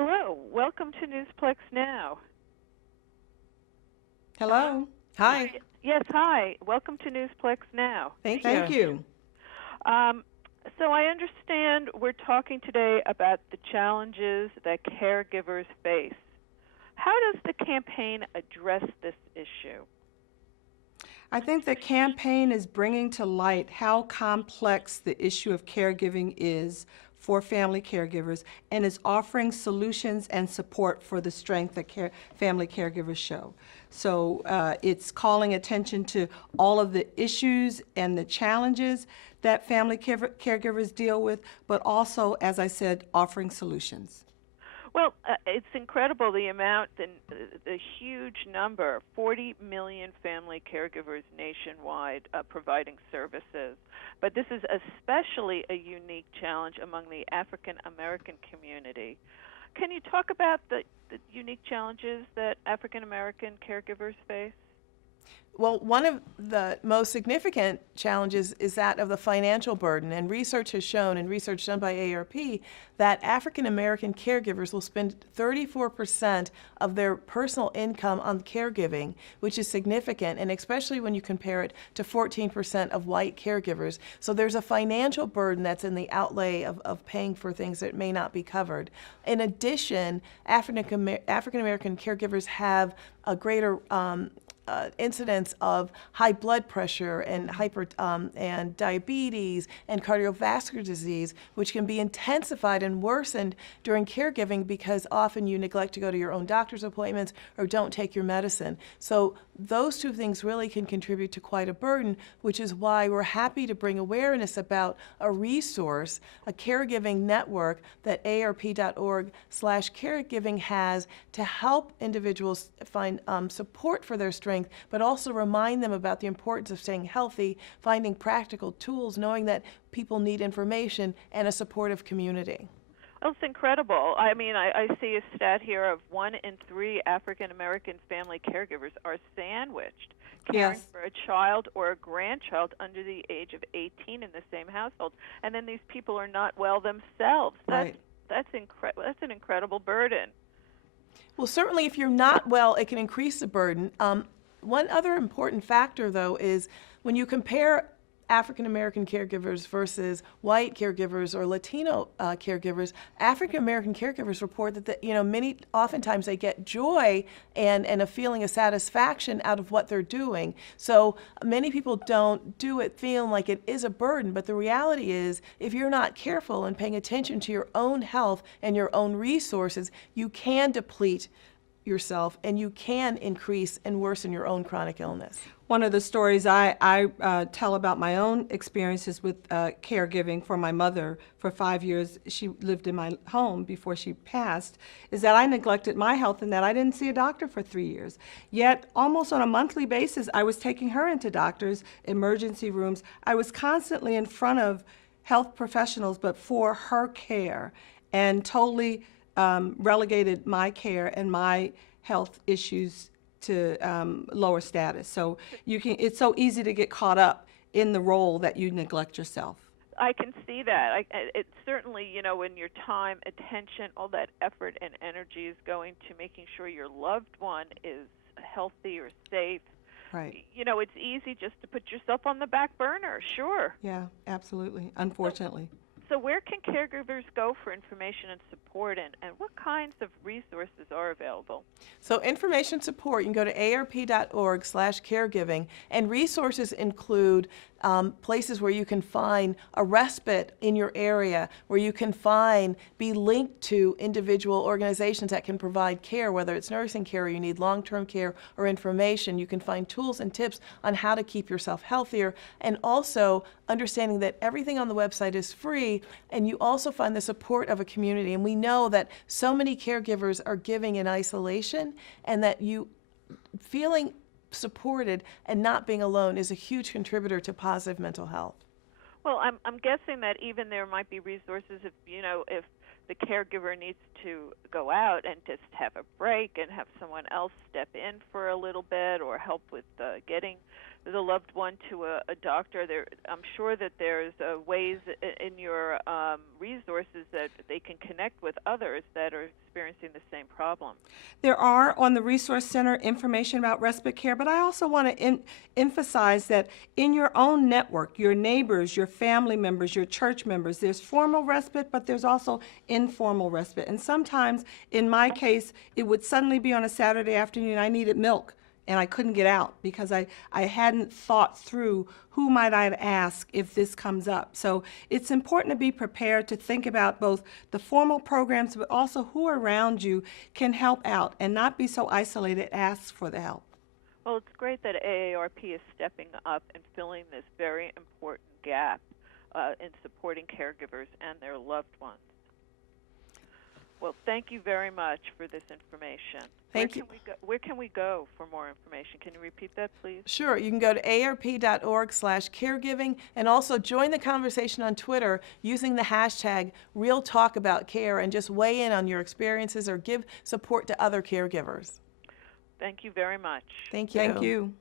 Hello, welcome to Newsplex Now. Hello? Hello. Hi. Yes, hi. Welcome to Newsplex Now. Thank Thank you. you. Um, so I understand we're talking today about the challenges that caregivers face. How does the campaign address this issue? I think the campaign is bringing to light how complex the issue of caregiving is for family caregivers and is offering solutions and support for the strength that family caregivers show. So it's calling attention to all of the issues and the challenges that family caregivers deal with, but also, as I said, offering solutions. Well, it's incredible the amount, the huge number, 40 million family caregivers nationwide providing services. But this is especially a unique challenge among the African American community. Can you talk about the unique challenges that African American caregivers face? Well, one of the most significant challenges is that of the financial burden. And research has shown, and research done by AARP, that African American caregivers will spend 34% of their personal income on caregiving, which is significant, and especially when you compare it to 14% of white caregivers. So there's a financial burden that's in the outlay of paying for things that may not be covered. In addition, African American caregivers have a greater incidence of high blood pressure and and diabetes and cardiovascular disease, which can be intensified and worsened during caregiving because often you neglect to go to your own doctor's appointments or don't take your medicine. So those two things really can contribute to quite a burden, which is why we're happy to bring awareness about a resource, a caregiving network that AARP.org/caregiving has to help individuals find support for their strength, but also remind them about the importance of staying healthy, finding practical tools, knowing that people need information and a supportive community. Well, it's incredible. I mean, I see a stat here of 1 in 3 African American family caregivers are sandwiched, caring Yes. for a child or a grandchild under the age of 18 in the same household, and then these people are not well themselves. Right. That's an incredible burden. Well, certainly if you're not well, it can increase the burden. One other important factor, though, is when you compare African American caregivers versus white caregivers or Latino caregivers, African American caregivers report that oftentimes they get joy and a feeling of satisfaction out of what they're doing. So many people don't do it feeling like it is a burden, but the reality is if you're not careful and paying attention to your own health and your own resources, you can deplete yourself and you can increase and worsen your own chronic illness. One of the stories I tell about my own experiences with caregiving for my mother for 5 years, she lived in my home before she passed, is that I neglected my health and that I didn't see a doctor for 3 years. Yet almost on a monthly basis, I was taking her into doctors, emergency rooms. I was constantly in front of health professionals, but for her care, and totally relegated my care and my health issues to lower status. So it's so easy to get caught up in the role that you neglect yourself. I can see that. It's certainly, when your time, attention, all that effort and energy is going to making sure your loved one is healthy or safe. Right. It's easy just to put yourself on the back burner, sure. Yeah, absolutely, unfortunately. So where can caregivers go for information and support, and what kinds of resources are available? So information support, you can go to AARP.org/caregiving, and resources include places where you can find a respite in your area, where you can be linked to individual organizations that can provide care, whether it's nursing care or you need long-term care or information. You can find tools and tips on how to keep yourself healthier, and also understanding that everything on the website is free, and you also find the support of a community. And we know that so many caregivers are giving in isolation, and that you feeling supported and not being alone is a huge contributor to positive mental health. Well, I'm guessing that even there might be resources if the caregiver needs to go out and just have a break and have someone else step in for a little bit or help with getting the loved one to a doctor. I'm sure that there's ways in your resources that they can connect with others that are experiencing the same problem. There are on the Resource Center information about respite care, but I also want to emphasize that in your own network, your neighbors, your family members, your church members, there's formal respite, but there's also informal respite. And sometimes, in my case, it would suddenly be on a Saturday afternoon, I needed milk, and I couldn't get out because I hadn't thought through who might I ask if this comes up. So it's important to be prepared to think about both the formal programs, but also who around you can help out and not be so isolated, ask for the help. Well, it's great that AARP is stepping up and filling this very important gap in supporting caregivers and their loved ones. Well, thank you very much for this information. Thank you. Where can we go for more information? Can you repeat that, please? Sure. You can go to aarp.org/caregiving and also join the conversation on Twitter using the hashtag #RealTalkAboutCare and just weigh in on your experiences or give support to other caregivers. Thank you very much. Thank you. Thank you.